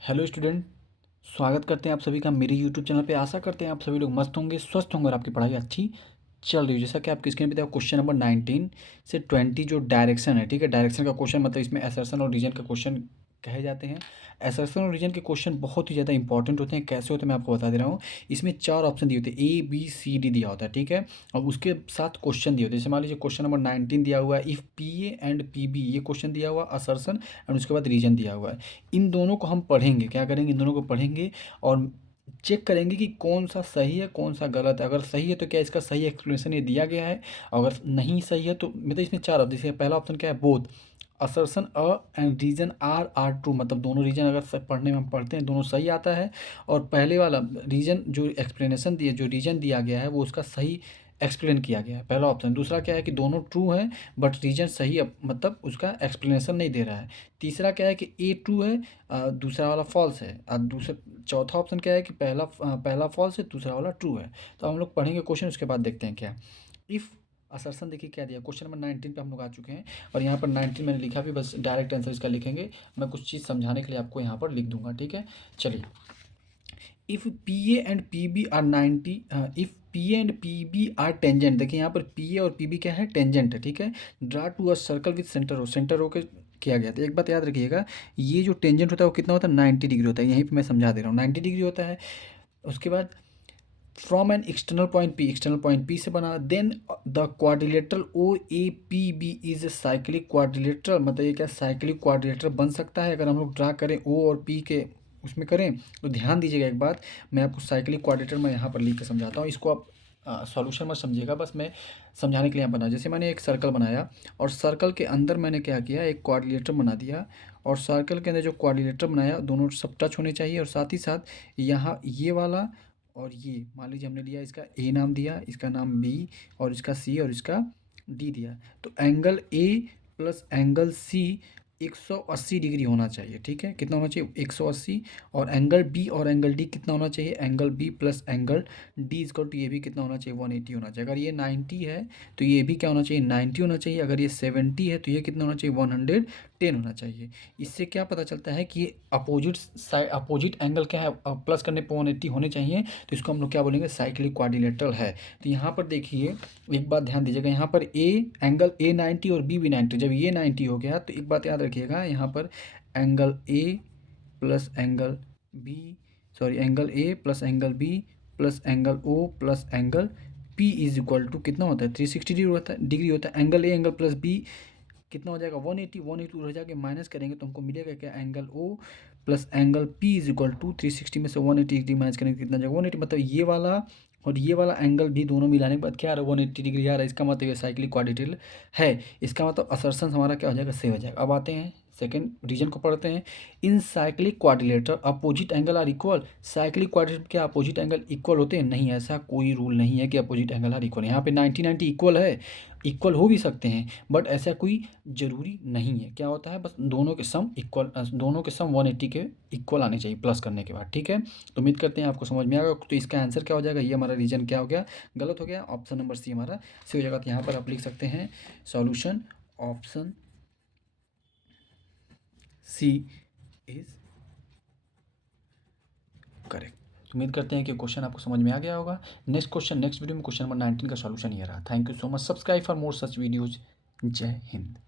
Hello student. स्वागत करते हैं आप सभी का मेरे यूट्यूब चैनल पे। आशा करते हैं आप सभी लोग मस्त होंगे, स्वस्थ होंगे और आपकी पढ़ाई अच्छी चल रही है। जैसा कि आपकी स्क्रीन पे देखो, क्वेश्चन नंबर 19 से 20 जो डायरेक्शन है, ठीक है। डायरेक्शन का क्वेश्चन मतलब इसमें असर्शन और रीजन का क्वेश्चन कहे जाते हैं। असर्शन और रीजन के क्वेश्चन बहुत ही ज़्यादा इंपॉर्टेंट होते हैं। कैसे होते हैं मैं आपको बता दे रहा हूँ। इसमें 4 ऑप्शन दिए होते हैं, A B C D दिया होता है, ठीक है। और उसके साथ क्वेश्चन दिए होते हैं। जैसे मान लीजिए क्वेश्चन नंबर 19 दिया हुआ है, इफ़ PA एंड PB, ये क्वेश्चन दिया हुआ असर्शन एंड उसके बाद रीजन दिया हुआ है। इन दोनों को हम पढ़ेंगे, क्या करेंगे, इन दोनों को पढ़ेंगे और चेक करेंगे कि कौन सा सही है कौन सा गलत है। अगर सही है तो क्या इसका सही एक्सप्लेनेशन ये दिया गया है। अगर नहीं सही है तो मतलब इसमें 4 ऑप्शन, जैसे पहला ऑप्शन क्या है, both assertion and reason are true, मतलब दोनों रीजन अगर पढ़ने में हम पढ़ते हैं दोनों सही आता है। और पहले वाला रीजन जो एक्सप्लेनेशन दिए, जो रीजन दिया गया है वो उसका सही एक्सप्लेन किया गया है, पहला ऑप्शन। दूसरा क्या है कि दोनों ट्रू है बट रीजन सही मतलब उसका एक्सप्लेनेशन नहीं दे रहा है। तीसरा क्या है कि ए ट्रू है, दूसरा वाला फॉल्स है। और दूसरा चौथा ऑप्शन क्या है कि पहला फॉल्स है, दूसरा वाला ट्रू है। तो हम लोग पढ़ेंगे क्वेश्चन, उसके बाद देखते हैं क्या। इफ़ असर्सन देखिए क्या दिया, क्वेश्चन नंबर 19 पे हम लोग आ चुके हैं। और यहाँ पर 19 मैंने लिखा भी, बस डायरेक्ट आंसर इसका लिखेंगे। मैं कुछ चीज़ समझाने के लिए आपको यहाँ पर लिख दूंगा, ठीक है। चलिए, if PA and PB are 90, if PA and PB are tangent, देखिए यहाँ पर PA और PB क्या है, टेंजेंट है, ठीक है। Draw to a circle with centre हो के किया गया था। एक बात याद रखिएगा, ये जो टेंजेंट होता है वो कितना होता है, 90 डिग्री होता है। यहीं पे मैं समझा दे रहा हूँ, 90 डिग्री होता है। उसके बाद from an external point P से बना, then the quadrilateral OAPB is cyclic quadrilateral, मतलब ये क्या साइक्लिक क्वाड्रिलेटरल बन सकता है अगर हम लोग ड्रा करें O और P के उसमें करें। तो ध्यान दीजिएगा एक बात, मैं आपको साइक्लिक क्वाड्रिलेटरल मैं यहाँ पर लिख के समझाता हूँ। इसको आप सॉल्यूशन मत समझिएगा, बस मैं समझाने के लिए यहाँ बना। जैसे मैंने एक सर्कल बनाया और सर्कल के अंदर मैंने क्या किया, एक क्वाड्रिलेटर बना दिया। और सर्कल के अंदर जो क्वाड्रिलेटर बनाया दोनों सब टच होने चाहिए। और साथ ही साथ यहाँ ये वाला और ये मान लीजिए हमने लिया, इसका ए नाम दिया, इसका नाम बी, और इसका सी और इसका डी दिया। तो angle A plus angle C 180 degree होना चाहिए, ठीक है। कितना होना चाहिए, 180। और एंगल बी और एंगल डी कितना होना चाहिए, angle B plus angle D equal to ये भी कितना होना चाहिए, 180 होना चाहिए। अगर ये 90 है तो ये भी क्या होना चाहिए, 90 होना चाहिए। अगर ये 70 है तो ये कितना होना चाहिए, 110 होना चाहिए। इससे क्या पता चलता है कि अपोजिट एंगल क्या है, प्लस करने पर 180 होने चाहिए। तो इसको हम लोग क्या बोलेंगे, साइक्लिक क्वाड्रिलेटरल है। तो यहाँ पर देखिए एक बात ध्यान दीजिएगा, यहाँ पर एंगल ए 90 और बी भी 90। जब ये 90 हो गया तो एक बात याद रखिएगा, यहाँ पर angle A plus angle B, sorry angle A plus angle B plus angle O plus angle P is equal to कितना होता है, 360 डिग्री होता है। Angle A angle plus B कितना हो जाएगा, 180 उधर जाके माइनस करेंगे तो हमको मिलेगा क्या, angle O plus angle P is equal to 360 में से 180 डिग्री माइनस करेंगे कितना जाएगा, 180। मतलब ये वाला और ये वाला एंगल भी दोनों मिलाने के बाद क्या आ रहा है, 180 डिग्री आ रहा है। इसका मतलब ये साइक्लिक क्वाड्रिलेटरल है। इसका मतलब असर्शन हमारा क्या हो जाएगा, सही हो जाएगा। अब आते हैं सेकंड रीजन को पढ़ते हैं। In cyclic quadrilateral opposite angle are equal, cyclic quadrilateral क्या अपोजिट एंगल इक्वल होते हैं, नहीं, ऐसा कोई रूल नहीं है कि अपोजिट एंगल आर इक्वल। यहाँ पे 90 इक्वल है, इक्वल हो भी सकते हैं बट ऐसा कोई ज़रूरी नहीं है। क्या होता है, बस दोनों के सम इक्वल, दोनों के सम 180 के इक्वल आने चाहिए प्लस करने के बाद, ठीक है। तो उम्मीद करते हैं आपको समझ में आएगा। तो इसका आंसर क्या हो जाएगा, ये हमारा रीजन क्या हो गया, गलत हो गया। ऑप्शन नंबर सी हमारा सही हो जाएगा। तो यहाँ पर आप लिख सकते हैं solution option C is correct. उम्मीद करते हैं कि क्वेश्चन आपको समझ में आ गया होगा। नेक्स्ट वीडियो में क्वेश्चन नंबर 19 का सॉल्यूशन ये रहा। Thank you so much. Subscribe for more such videos. जय हिंद।